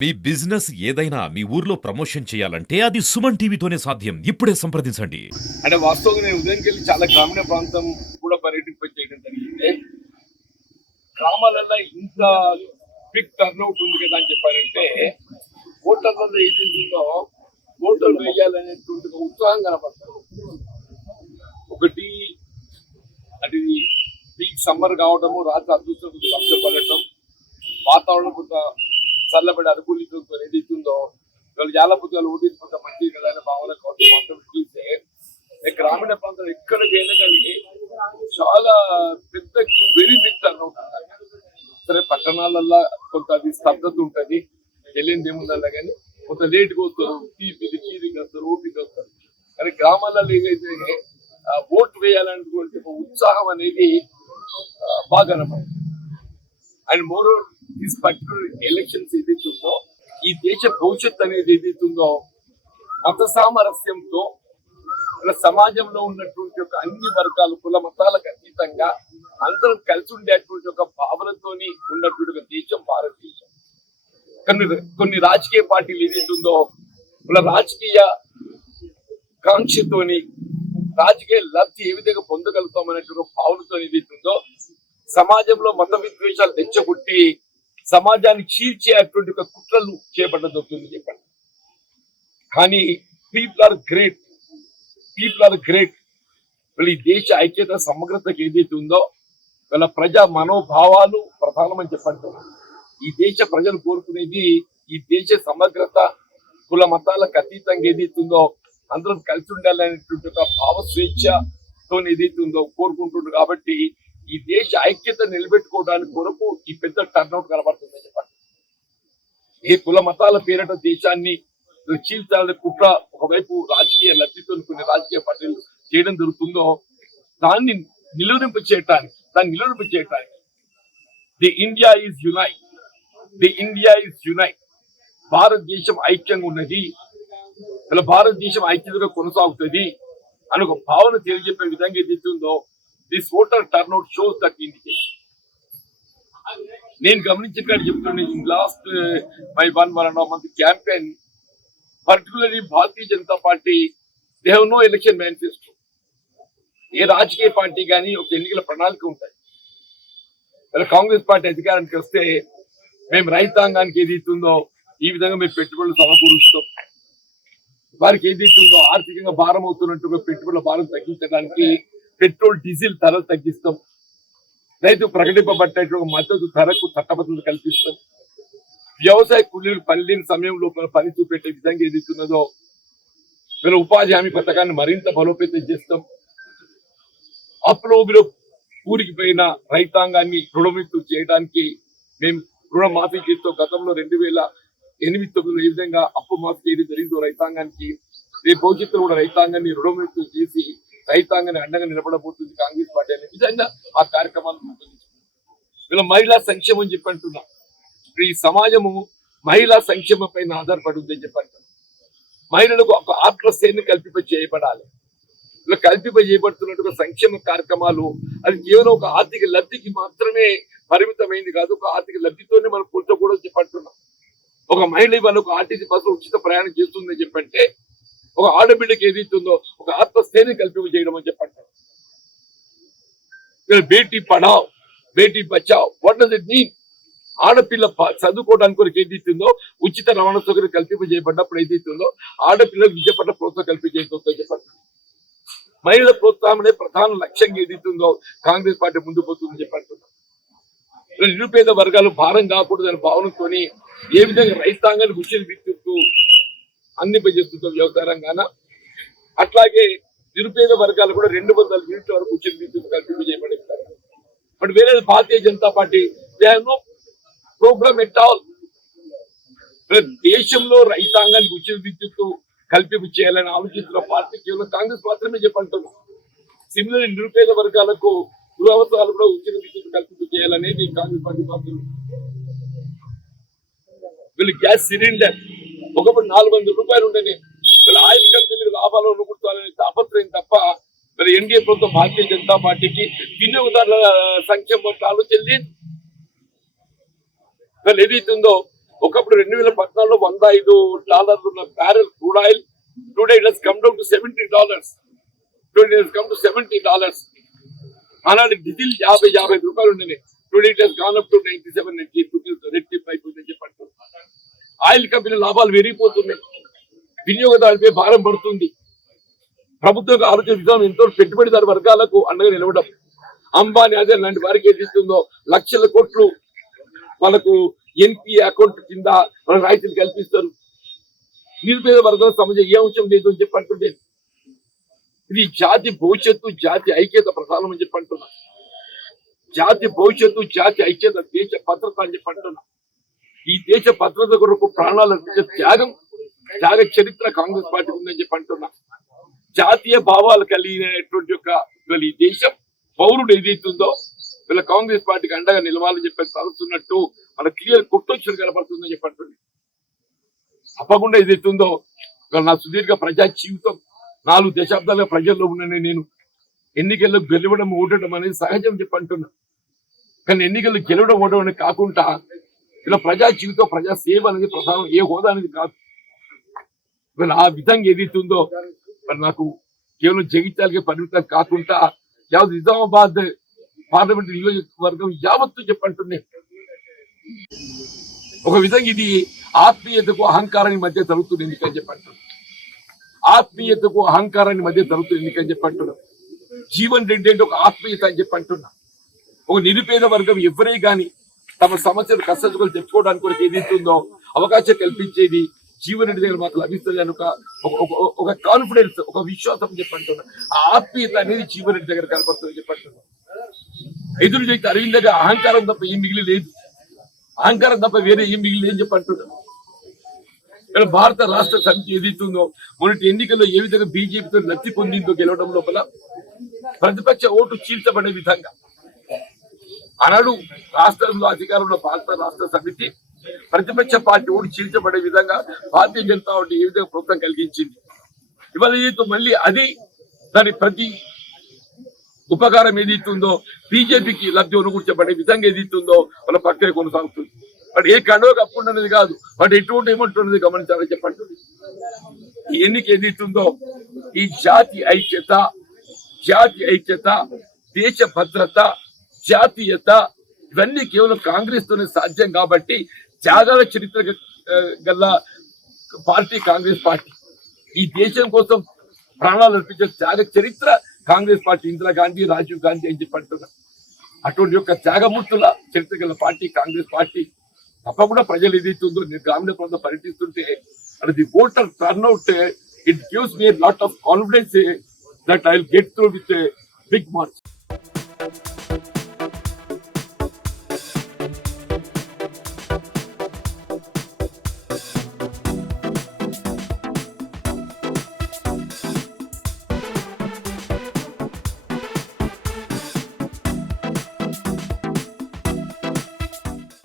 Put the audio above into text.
మీ business ఏదైనా మీ ఊర్లో promotion చేయాలంటే అది సుమన్ టీవీతోనే సాధ్యం. ఇప్పుడే సంప్రదించండి. అంటే వాస్తవంగా నేను ఉదయం వెళ్ళి చాలా గ్రామీణ ప్రాంతం కూడా పర్యటింప జరిగింది. గ్రామాలలో ఇంత బిగ్ టర్న్అవుట్ ఉంది కదా అని చెప్పారంటే ఓటర్లలో ఏజెన్సీలో ఉందో ఓటర్లు వేయాలనేటువంటి ఉత్సాహం కనపడతారు ఒకటి అది పీక్ సమ్మర్ కావడము రాత్రి అదృష్టం కొద్దిగా పడటం వాతావరణం కొంత చల్లబడి అనుకూలితంతో ఏదైతుందో వాళ్ళు చాలా పుస్తకాలు ఓటీ కొంత మంచిది కదా అనే భావన కొంత మొత్తం చూస్తే. గ్రామీణ ప్రాంతం ఎక్కడ పోయినా కానీ చాలా పెద్ద క్యూ వెరీ బిగ్ టర్న్ సరే పట్టణాలల్లో కొంత అది స్తబ్దత ఉంటది తెలియదు ఏముందల్లా కానీ కొంత లేట్గా వస్తారు తీపిది కీరికి వస్తారు ఓపిక వస్తారు. కానీ గ్రామాలలో ఏదైతే ఓటు వేయాలనేటువంటి ఉత్సాహం అనేది బాగా కనపడుతుంది. And more this particular elections ఏదైతుందో ఈ దేశ భవిష్యత్ అనేది ఏదైతుందో మత సామరస్యంతో సమాజంలో ఉన్నటువంటి ఒక అన్ని వర్గాలు కుల మతాలకు అతీతంగా అందరం కలిసి ఉండేటువంటి ఒక భావనతోని ఉన్నటువంటి ఒక దేశం భారతదేశం. కొన్ని కొన్ని రాజకీయ పార్టీలు ఏదైతుందో వాళ్ళ రాజకీయ కాంక్షతోని రాజకీయ లబ్ధి ఏ విధంగా పొందగలుగుతాం అనేటువంటి భావనతో ఏదైతుందో సమాజంలో మత విద్వేషాలు తెచ్చగొట్టి సమాజాన్ని చీల్చేటువంటి ఒక కుట్రలు చేపట్టదవుతుంది చెప్పండి. కానీ people are great people are great వీళ్ళ ఈ దేశ ఐక్యత సమగ్రతకి ఏదైతే ఉందో వీళ్ళ ప్రజా మనోభావాలు ప్రధానమని చెప్పండి. ఈ దేశ ప్రజలు కోరుకునేది ఈ దేశ సమగ్రత కుల మతాలకు అతీతంగా ఏదైతే ఉందో అందరం కలిసి ఉండాలనేటువంటి ఒక భావ స్వేచ్ఛతో ఏదైతే ఉందో కోరుకుంటుండ్రు కాబట్టి ఈ దేశ ఐక్యత నిలబెట్టుకోవడానికి కొరకు ఈ పెద్ద టర్న్అవుట్ కనబడుతుందని చెప్పండి. ఏ కుల మతాల పేరిట దేశాన్ని చీల్చాలని కుట్ర ఒకవైపు రాజకీయ లబ్ధితో కొన్ని రాజకీయ పార్టీలు చేయడం జరుగుతుందో దాన్ని నిలువరింపు చేయటానికి దాన్ని నిలువరింపు చేయటానికి the India is unite the India is unite భారతదేశం ఐక్యంగా ఉన్నది. ఇలా భారతదేశం ఐక్యతగా కొనసాగుతుంది అని ఒక భావన తెలియజెప్పే విధంగా ఏదైతే ఉందో this voter turnout shows that indication నేను గమనించిన చెప్తుండే last my one one and month campaign particularly Bharatiya Janata Party they have no election manifesto ఏ రాజకీయ పార్టీ కానీ ఒక ఎన్నికల ప్రణాళిక ఉంటాయి. మరి కాంగ్రెస్ పార్టీ అధికారానికి వస్తే మేము రైతాంగానికి ఏది ఇస్తుందో ఈ విధంగా మేము పెట్టుబడులు సమకూరుస్తాం. వారికి ఏది ఇస్తుందో ఆర్థికంగా భారం అవుతున్నట్టుగా పెట్టుబడుల భారం తగ్గించడానికి పెట్రోల్ డీజిల్ ధరలు తగ్గిస్తాం. రైతు ప్రకటింపబడ్డ మద్దతు ధరకు చట్టబద్ధత కల్పిస్తాం. వ్యవసాయ కూలీలు పని లేని పని చూపెట్టే విధంగా ఏదైతున్నదో వీళ్ళ ఉపాధి హామీ పథకాన్ని మరింత బలోపేతం చేస్తాం. అప్పులో ఊరికి పోయిన రైతాంగాన్ని రుణమిత్తు చేయడానికి మేము రుణమాఫీ చేస్తూ. గతంలో రెండు వేల ఎనిమిది తొమ్మిదిలో ఏ విధంగా అప్పు మాఫీ చేయడం జరిగిందో రైతాంగానికి రేపు భవిష్యత్తులో కూడా రైతాంగాన్ని రుణమిత్తు చేసి రైతాంగాన్ని అండగా నిలబడబోతుంది కాంగ్రెస్ పార్టీ అనే విధంగా ఆ కార్యక్రమాలు ఇలా మహిళా సంక్షేమం చెప్పి అంటున్నా. ఈ సమాజము మహిళా సంక్షేమం పైన ఆధారపడి ఉందని చెప్పి అంటున్నా. మహిళలకు ఒక ఆత్మశ్రేణి కల్పింప చేయబడాలి. ఇలా కల్పింప చేయబడుతున్నట్టు సంక్షేమ కార్యక్రమాలు అది కేవలం ఒక ఆర్థిక లబ్ధికి మాత్రమే పరిమితమైంది కాదు ఒక ఆర్థిక లబ్ధితోనే మనం కూర్చోకూడదు చెప్పంటున్నాం ఒక మహిళ ఇవాళ ఒక ఆర్టీసీ బస్సు ఉచిత ప్రయాణం చేస్తుందని చెప్పంటే ఒక ఆడబిడ్డకి ఏదైతుందో ఒక ఆత్మస్థైర్యం కల్పింప చేయడం అని చెప్పంటారు. Beti Padhao Beti Bachao. What does it mean ఆడపిల్ల చదువుకోవడానికి కొరకు ఏదైతుందో ఉచిత రవాణా సౌకర్యం కల్పింప చేయబడ్డప్పుడు ఏదైతుందో ఆడపిల్లలకు విద్య పట్ల ప్రోత్సాహం కల్పించేస్తుందో చెప్పండి మహిళల ప్రోత్సాహమే ప్రధాన లక్ష్యంగా ఏదైతుందో కాంగ్రెస్ పార్టీ ముందు పోతుందని చెప్పంటున్నాం నిరుపేద వర్గాలు భారం కాకూడదు అనే భావనతోని ఏ విధంగా రైతాంగాన్ని ఉచిత విద్యుత్తు అందింపజేస్తుందో వ్యవసాయ రంగాన అట్లాగే నిరుపేద వర్గాలు కూడా రెండు వందల యూనిట్ల వరకు ఉచిత విద్యుత్ కల్పింపజేయబడతారు బట్ వేరే Bharatiya Janata Party they have no programme at all దేశంలో రైతాంగానికి ఉచిత విద్యుత్తు కల్పింపు చేయాలని ఆలోచిస్తున్న పార్టీ కేవలం కాంగ్రెస్ మాత్రమే చెప్పంటున్నాం సిమిలర్ నిరుపేద వర్గాలకు గృహ అవసరాలు కూడా ఉచిత విద్యుత్ కల్పింపు చేయాలనేది కాంగ్రెస్ పార్టీ పాత్ర వీళ్ళు గ్యాస్ సిలిండర్ ఒకప్పుడు నాలుగు వందల రూపాయలు ఉండేది. వీళ్ళు ఆయిల్ కంపెనీలు లాభాలు అనుకుంటారని తాపత్రయం తప్ప మరి ఎన్డీఏ ప్రభుత్వం భారతీయ జనతా పార్టీకి వినియోగదారుల సంక్షేమ పట్ల ఆలోచన లేదు. మరి ఏదైతుందో ఒకప్పుడు రెండు వేల పద్నాలుగులో వంద ఐదు డాలర్లు ఉన్న barrel crude oil today it has come down to seventy dollars today it come to seventy dollars ఆనాడు డీజిల్ యాభై యాభై రూపాయలు ఉండేది. Today it has gone up to ninety seven ninety rupees రెట్టింపు అయిపోతుందని చెప్పి ఆయిల్ కంపెనీ లాభాలు పెరిగిపోతున్నాయి. వినియోగదారులపై భారం పడుతుంది. ప్రభుత్వం ఆలోచన విధానం ఎంతో పెట్టుబడిదారు వర్గాలకు అండగా నిలవడం. అంబానీ అదే లాంటి వారికి ఏదిస్తుందో లక్షల కోట్లు మనకు ఎన్పి అకౌంట్ కింద మన రాయితీలు కల్పిస్తారు. నిరుపేద వర్గాల సమస్య ఏ అంశం లేదు అని చెప్పి అంటుండే ఇది జాతి భవిష్యత్తు జాతి ఐక్యత ప్రధానం అని చెప్పి అంటున్నా. జాతి భవిష్యత్తు జాతి ఐక్యత దేశ భద్రత అని చెప్పి అంటున్నా. ఈ దేశ భద్రత కొరకు ప్రాణాలు అర్పించే త్యాగం త్యాగ చరిత్ర కాంగ్రెస్ పార్టీ ఉందని చెప్పి అంటున్నా. జాతీయ భావాలు కలిగినటువంటి యొక్క వీళ్ళ ఈ దేశం పౌరుడు ఏదైతుందో వీళ్ళ కాంగ్రెస్ పార్టీకి అండగా నిలవాలని చెప్పి తలుస్తున్నట్టు మన క్లియర్ కొట్టొచ్చులు కనపడుతుందని చెప్పి అంటుంది తప్పకుండా ఏదైతుందో ఉందో నా సుదీర్ఘ ప్రజా జీవితం నాలుగు దశాబ్దాలుగా ప్రజల్లో ఉన్న నేను ఎన్నికల్లో గెలవడం ఓడటం అనేది సహజం చెప్పి అంటున్నా. కానీ ఎన్నికల్లో గెలవడం ఓడడం కాకుండా ఇలా ప్రజా జీవితం ప్రజా సేవ అనేది ప్రధానం. ఏ హోదా అనేది కాదు. మరి ఆ విధంగా ఏదైతుందో మరి నాకు కేవలం జగిత్యాలకే పరిమితం కాకుండా యావత్ నిజామాబాద్ పార్లమెంట్ నియోజకవర్గం యావత్తు చెప్పంటున్నాయి. ఒక విధంగా ఇది ఆత్మీయతకు అహంకారానికి మధ్య జరుగుతుంది ఎందుకని చెప్పంటున్నాను ఆత్మీయతకు అహంకారాన్ని మధ్య జరుగుతుంది ఎందుకని చెప్పంటున్నాను జీవన్ రెడ్డి అంటే ఒక ఆత్మీయత అని చెప్పంటున్నా. ఒక నిరుపేద వర్గం ఎవరే కానీ తమ సమస్యలు కష్టసులు చెప్పుకోవడానికి కూడా ఏదైతుందో అవకాశం కల్పించేది జీవన్ దగ్గర మాకు లభిస్తుంది అని ఒక ఒక- కాన్ఫిడెన్స్ ఒక విశ్వాసం చెప్పంటున్నా ఆ ఆత్మీయత అనేది జీవన్ దగ్గర కనపడుతుంది చెప్పంటున్నా ఎదురు చేస్తే అరవింద్ దగ్గర అహంకారం తప్ప ఏం మిగిలి లేదు అహంకారం తప్ప వేరే ఏం మిగిలి లేదని చెప్పంటున్నా ఇక్కడ భారత రాష్ట్ర సమితి ఏదైతుందో మొన్నటి ఎన్నికల్లో ఏ విధంగా బీజేపీతో లబ్ధి పొందిందో గెలవడం లోపల ప్రతిపక్ష ఓటు చీల్చబడే విధంగా ఆనాడు రాష్ట్రంలో అధికారంలో భారత రాష్ట్ర సమితి ప్రతిపక్ష పార్టీ ఓడి చీల్చబడే విధంగా భారతీయ జనతా పార్టీ ఏ విధంగా ప్రభుత్వం కలిగించింది? ఇవాళ ఏదైతే మళ్ళీ అది దాని ప్రతి ఉపకారం ఏదైతుందో బీజేపీకి లబ్ధి అనుకూర్చబడే విధంగా ఏదైతుందో వాళ్ళ ప్రక్రియ కొనసాగుతుంది. వాడు ఏ కండవ కప్పుకున్నది కాదు. వాడు ఎటువంటి ఏమంటున్నది గమనించాలని చెప్పండి. ఈ ఎన్నిక ఏదైతుందో ఈ జాతి ఐక్యత జాతి ఐక్యత దేశ భద్రత జాతీయత ఇవన్నీ కేవలం కాంగ్రెస్ తోనే సాధ్యం కాబట్టి త్యాగాల చరిత్ర గల పార్టీ కాంగ్రెస్ పార్టీ. ఈ దేశం కోసం ప్రాణాలు అర్పించే త్యాగ చరిత్ర కాంగ్రెస్ పార్టీ ఇందిరాగాంధీ రాజీవ్ గాంధీ అని చెప్పి అటువంటి యొక్క త్యాగమూర్తుల చరిత్ర గల పార్టీ కాంగ్రెస్ పార్టీ తప్పకుండా ప్రజలు ఏదైతుందో నేను గ్రామీణ ప్రాంతం పర్యటిస్తుంటే అది the voter turnout it gives me lot of confidence that I get through with big marks